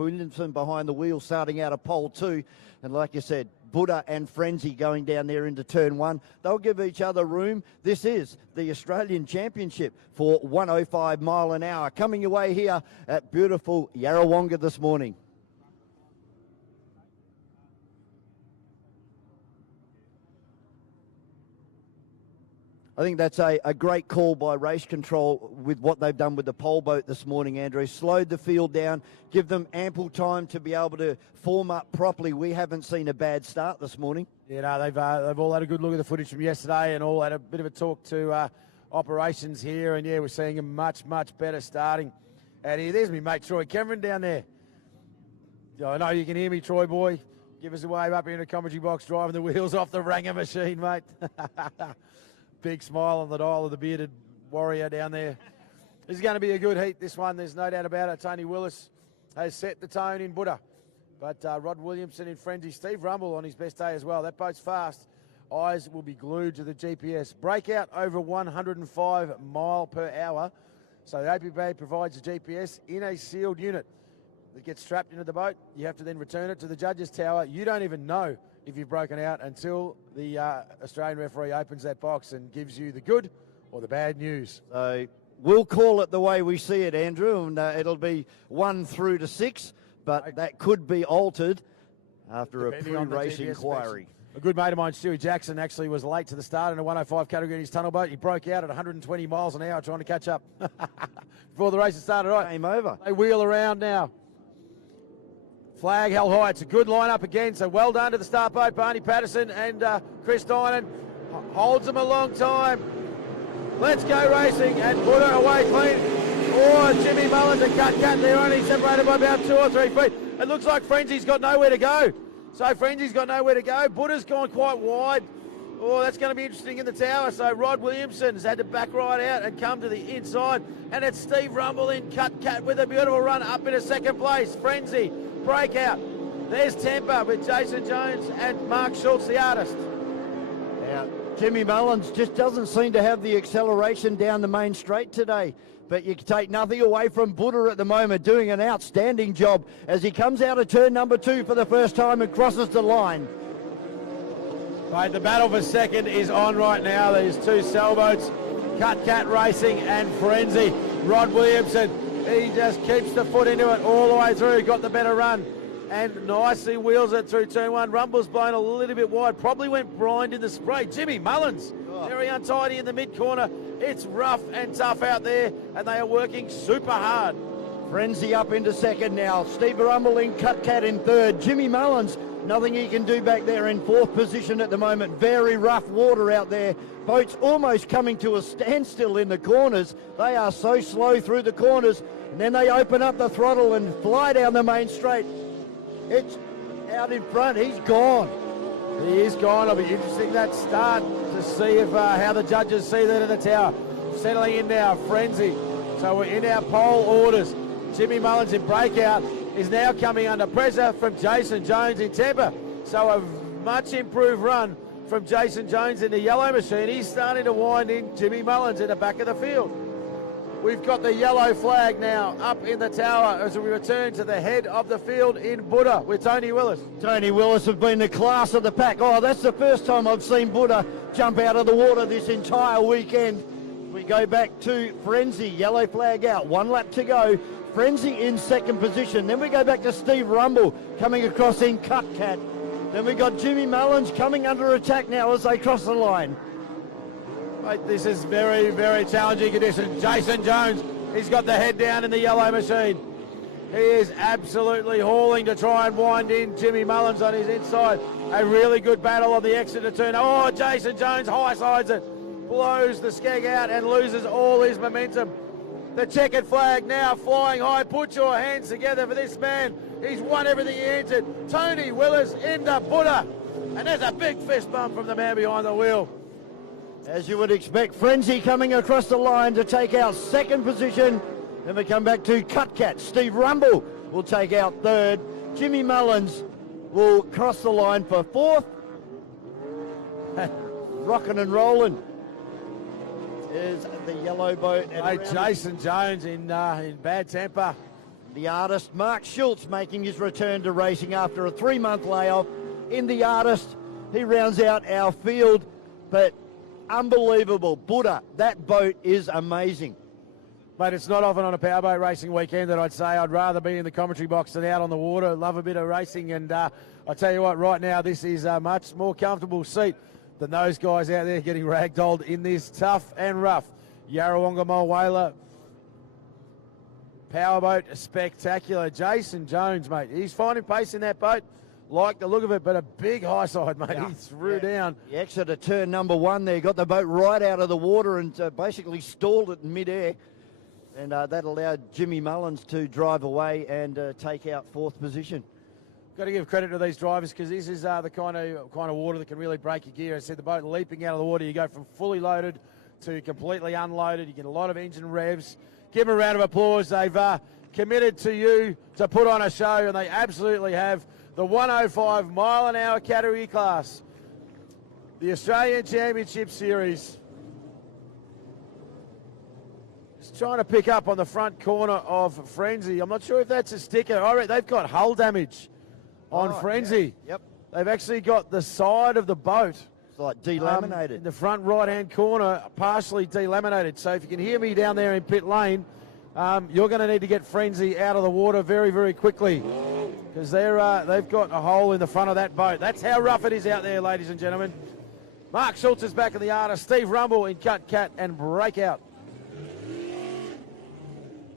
Williamson behind the wheel starting out of pole 2. And like you said, Buddha and Frenzy going down there into turn 1. They'll give each other room. This is the Australian Championship for 105 mile an hour. Coming away here at beautiful Yarrawonga this morning. I think that's a great call by race control with what they've done with the pole boat this morning, Andrew. Slowed the field down, give them ample time to be able to form up properly. We haven't seen a bad start this morning. Yeah, no, they've all had a good look at the footage from yesterday and all had a bit of a talk to operations here. And, yeah, we're seeing a much, much better starting out here. There's me mate Troy Cameron down there. I know you can hear me, Troy boy. Give us a wave up here in the commentary box, driving the wheels off the Ranger machine, mate. Big smile on the dial of the bearded warrior down there. This is going to be a good heat, this one. There's no doubt about it. Tony Willis has set the tone in Buddha. But Rod Williamson in frenzy. Steve Rumble on his best day as well. That boat's fast. Eyes will be glued to the GPS. Breakout over 105 mile per hour. So the APB provides a GPS in a sealed unit that gets strapped into the boat. You have to then return it to the judge's tower. You don't even know if you've broken out until the Australian referee opens that box and gives you the good or the bad news. So we'll call it the way we see it, Andrew, and it'll be 1 through to 6, but that could be altered after a pre-race inquiry. A good mate of mine, Stewie Jackson, actually was late to the start in a 105 category in his tunnel boat. He broke out at 120 miles an hour trying to catch up before the race had started. Right, game over. They wheel around now. Flag held high. It's a good lineup again. So well done to the start boat, Barney Patterson and Chris Dynan. Holds them a long time. Let's go racing and put her away clean. Oh, Jimmy Mullins and Cut. They're only separated by about 2 or 3 feet. It looks like Frenzy's got nowhere to go. So Frenzy's got nowhere to go. Buddha's gone quite wide. Oh, that's going to be interesting in the tower. So Rod Williamson's had to back right out and come to the inside. And it's Steve Rumble in Cut with a beautiful run up into second place. Frenzy. Breakout. There's Temper with Jason Jones and Mark Schultz, the artist. Now, Jimmy Mullins just doesn't seem to have the acceleration down the main straight today. But you can take nothing away from Buddha at the moment, doing an outstanding job as he comes out of turn number 2 for the first time and crosses the line. Right, the battle for second is on right now. There's 2 sailboats, Cut Racing and Frenzy. Rod Williamson, he just keeps the foot into it all the way through, got the better run and nicely wheels it through turn 1. Rumble's blown a little bit wide, probably went blind in the spray. Jimmy Mullins, very untidy in the mid-corner. It's rough and tough out there and they are working super hard. Frenzy up into second now. Steve Rumble in Cut in third. Jimmy Mullins, nothing he can do back there in 4th position at the moment. Very rough water out there. Boats almost coming to a standstill in the corners. They are so slow through the corners. And then they open up the throttle and fly down the main straight. It's out in front. He's gone. He is gone. It'll be interesting that start to see if how the judges see that in the tower. Settling in now, Frenzy. So we're in our pole orders. Jimmy Mullins in Breakout is now coming under pressure from Jason Jones in Temper. So a much improved run from Jason Jones in the yellow machine. He's starting to wind in Jimmy Mullins in the back of the field. We've got the yellow flag now up in the tower as we return to the head of the field in Buddha with Tony Willis. Tony Willis has been the class of the pack. Oh, that's the first time I've seen Buddha jump out of the water this entire weekend. We go back to Frenzy, yellow flag out, 1 lap to go. Frenzy in second position. Then we go back to Steve Rumble coming across in Cut. Then we got Jimmy Mullins coming under attack now as they cross the line. Mate, this is very, very challenging condition. Jason Jones, he's got the head down in the yellow machine. He is absolutely hauling to try and wind in Jimmy Mullins on his inside. A really good battle on the exit to turn. Oh, Jason Jones high sides it, blows the skeg out and loses all his momentum. The checkered flag now flying high. Put your hands together for this man. He's won everything he entered. Tony Willis into Buddha. And there's a big fist bump from the man behind the wheel. As you would expect, Frenzy coming across the line to take out second position. Then we come back to Cut. Steve Rumble will take out third. Jimmy Mullins will cross the line for 4th. Rocking and rolling is the yellow boat. And Jason Jones in bad temper. The artist, Mark Schultz, making his return to racing after a 3-month layoff. In the artist, he rounds out our field, but unbelievable. Buddha, that boat is amazing. Mate, it's not often on a powerboat racing weekend that I'd say I'd rather be in the commentary box than out on the water. Love a bit of racing, and I tell you what, right now this is a much more comfortable seat than those guys out there getting ragdolled in this tough and rough Yarrawonga Mulwala powerboat. Spectacular. Jason Jones, mate, he's finding pace in that boat. Like the look of it, but a big high side, mate. Yeah. He threw down. The exit of turn number 1 there, got the boat right out of the water and basically stalled it in midair. And that allowed Jimmy Mullins to drive away and take out 4th position. Got to give credit to these drivers, because this is the kind of water that can really break your gear. I said the boat leaping out of the water, you go from fully loaded to completely unloaded. You get a lot of engine revs. Give them a round of applause. They've committed to you to put on a show, and they absolutely have. The 105 mile an hour category class, the Australian Championship Series. Just trying to pick up on the front corner of Frenzy. I'm not sure if that's a sticker. All right, they've got hull damage on Frenzy. Yeah. Yep. They've actually got the side of the boat. It's like delaminated. In the front right-hand corner, partially delaminated. So if you can hear me down there in pit lane, you're going to need to get Frenzy out of the water very, very quickly, because they've got a hole in the front of that boat. That's how rough it is out there, ladies and gentlemen. Mark Schultz is back in the artist. Steve Rumble in Cut, Cat and Breakout.